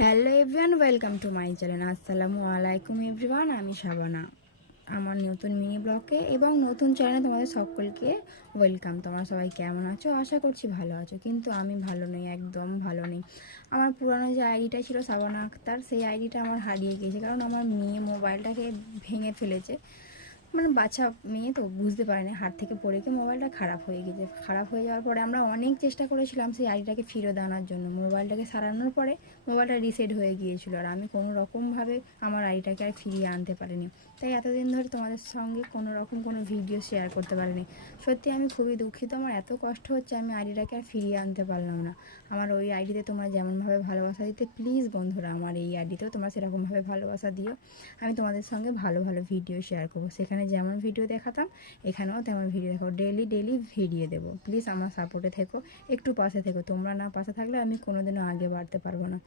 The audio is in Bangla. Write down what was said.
Hello everyone, welcome to my channel. আসসালামু আলাইকুম এভরিওয়ান, আমি শাবানা আমার নতুন মিনি ব্লগে এবং নতুন চ্যানেলে তোমাদের সকলকে ওয়েলকাম। তোমরা সবাই কেমন আছো? আশা করছি ভালো আছো, কিন্তু আমি ভালো নেই, একদম ভালো নেই। আমার পুরানো যে আইডিটা ছিল শাবানা আক্তার, সেই আইডিটা আমার হারিয়ে গিয়েছে, কারণ আমার মেয়ে মোবাইলটাকে ভেঙে ফেলেছে। মানে বাচ্চা মেয়ে তো বুঝতে পারেনি, হাত থেকে পড়ে গিয়ে মোবাইলটা খারাপ হয়ে গেছে। খারাপ হয়ে যাওয়ার পরে আমরা অনেক চেষ্টা করেছিলাম সেই আইডিটাকে ফিরত আনার জন্য। মোবাইলটাকে সারানোর পরে মোবাইলটা রিসেট হয়ে গিয়েছিল, আর আমি কোনো রকমভাবে আমার আইডিটাকে আর ফিরিয়ে আনতে পারিনি। তাই এতদিন ধরে তোমাদের সঙ্গে কোনো রকম কোনো ভিডিও শেয়ার করতে পারিনি। সত্যি আমি খুবই দুঃখিত, আমার এত কষ্ট হচ্ছে, আমি আইডিটাকে আর ফিরিয়ে আনতে পারলাম না। আমার ওই আইডিতে তোমরা যেমনভাবে ভালোবাসা দিতে, প্লিজ বন্ধুরা আমার এই আইডিতেও তোমরা সেরকমভাবে ভালোবাসা দিও। আমি তোমাদের সঙ্গে ভালো ভালো ভিডিও শেয়ার করবো, সেখানে যেমন ভিডিও দেখাতাম এখানেও তেমন ভিডিও দেখাবো, ডেলি ডেলি ভিডিও দেবো। প্লিজ আমার সাপোর্টে থেকো, একটু পাশে থেকো। তোমরা না পাশে থাকলে আমি কোনোদিনও আগে বাড়তে পারবো না।